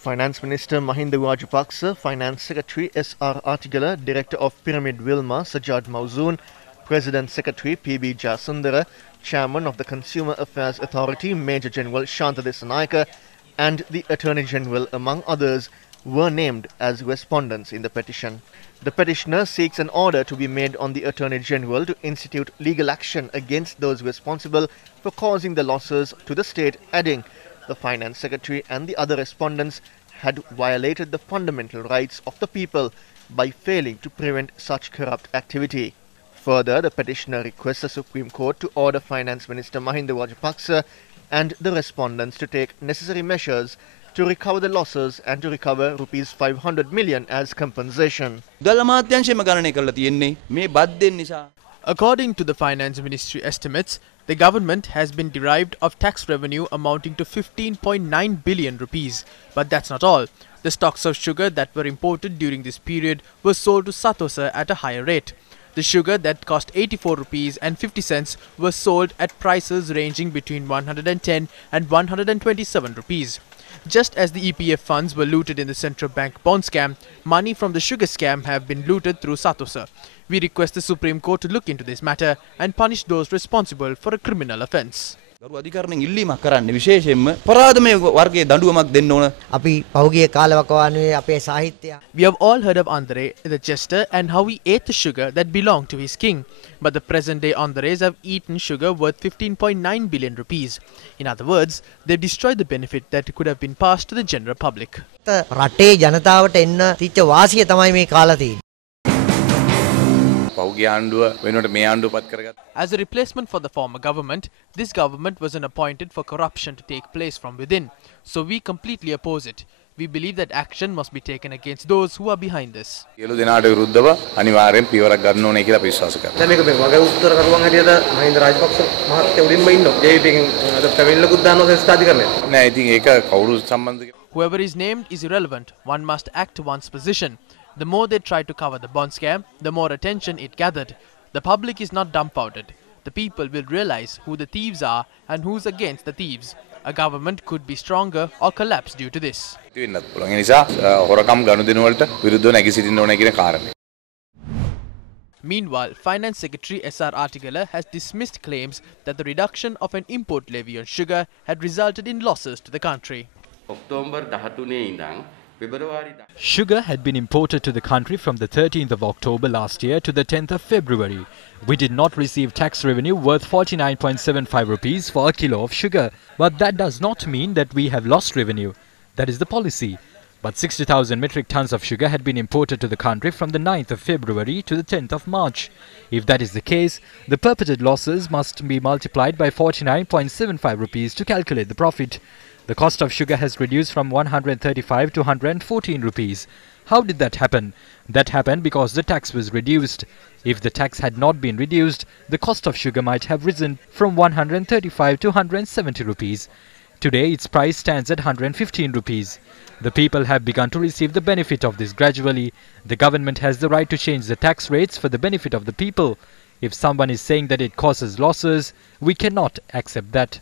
Finance Minister Mahinda Rajapaksa, Finance Secretary S.R. Artigala, Director of Pyramid Wilma Sajad Mauzoon, President Secretary P.B. Jasundara, Chairman of the Consumer Affairs Authority Major General Shanta Desanayake and the Attorney General, among others, were named as respondents in the petition. The petitioner seeks an order to be made on the Attorney General to institute legal action against those responsible for causing the losses to the state, adding the Finance Secretary and the other respondents had violated the fundamental rights of the people by failing to prevent such corrupt activity. Further, the petitioner requests the Supreme Court to order Finance Minister Mahinda Rajapaksa and the respondents to take necessary measures to recover the losses and to recover rupees 500 million as compensation. According to the Finance Ministry estimates, the government has been derived of tax revenue amounting to 15.9 billion rupees. But that's not all. The stocks of sugar that were imported during this period were sold to Satosa at a higher rate. The sugar that cost 84 rupees and 50 cents was sold at prices ranging between 110 and 127 rupees. Just as the EPF funds were looted in the central bank bond scam, money from the sugar scam have been looted through Satosa. We request the Supreme Court to look into this matter and punish those responsible for a criminal offence. We have all heard of Andre, the jester, and how he ate the sugar that belonged to his king. But the present-day Andres have eaten sugar worth 15.9 billion rupees. In other words, they've destroyed the benefit that could have been passed to the general public. As a replacement for the former government, this government wasn't appointed for corruption to take place from within. So we completely oppose it. We believe that action must be taken against those who are behind this. Whoever is named is irrelevant. One must act to one's position. The more they tried to cover the bond scam, the more attention it gathered. The public is not dumbfounded. The people will realize who the thieves are and who's against the thieves. A government could be stronger or collapse due to this. Meanwhile, Finance Secretary S.R. Artigala has dismissed claims that the reduction of an import levy on sugar had resulted in losses to the country. Sugar had been imported to the country from the 13th of October last year to the 10th of February. We did not receive tax revenue worth 49.75 rupees for a kilo of sugar. But that does not mean that we have lost revenue. That is the policy. But 60,000 metric tons of sugar had been imported to the country from the 9th of February to the 10th of March. If that is the case, the purported losses must be multiplied by 49.75 rupees to calculate the profit. The cost of sugar has reduced from 135 to 114 rupees. How did that happen? That happened because the tax was reduced. If the tax had not been reduced, the cost of sugar might have risen from 135 to 170 rupees. Today, its price stands at 115 rupees. The people have begun to receive the benefit of this gradually. The government has the right to change the tax rates for the benefit of the people. If someone is saying that it causes losses, we cannot accept that.